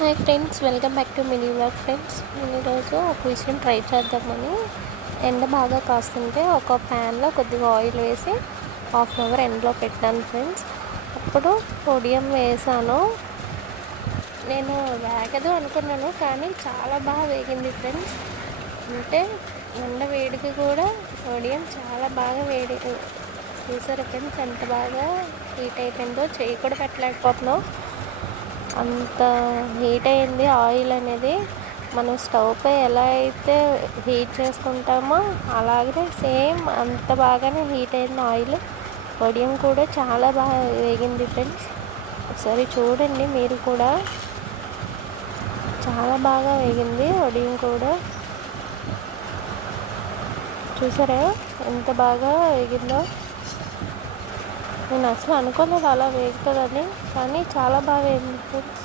Hi friends, welcome back to mini vlog. Friends, నేను ఈరోజు ఒక విషయం ట్రై చేద్దామని ఎండ బాగా కాస్తుంటే ఒక ప్యాన్లో కొద్దిగా ఆయిల్ వేసి హాఫ్ అన్ అవర్ ఎండలో పెట్టాను ఫ్రెండ్స్. అప్పుడు పొడియం వేసాను. నేను వేగదు అనుకున్నాను, కానీ చాలా బాగా వేగింది ఫ్రెండ్స్. అంటే ఎండ వేడికి కూడా పొడియం చాలా బాగా వేడి. చూసారా ఫ్రెండ్స్, ఎంత బాగా హీట్ అయిపోయిందో, చేయి కూడా పెట్టలేకపోతున్నాం, అంత హీట్ అయింది ఆయిల్ అనేది. మనం స్టవ్ పై ఎలా అయితే హీట్ చేసుకుంటామో అలాగే సేమ్ అంత బాగానే హీట్ అయింది ఆయిల్. వడియం కూడా చాలా బాగా వేగింది ఫ్రెండ్స్. ఒకసారి చూడండి మీరు కూడా, చాలా బాగా వేగింది వడియం కూడా. చూసారా ఎంత బాగా వేగిందో. నేను అసలు అనుకోలేదు అలా వేగుతుందని, కానీ చాలా బాగా వేగింది ఫ్రెండ్స్.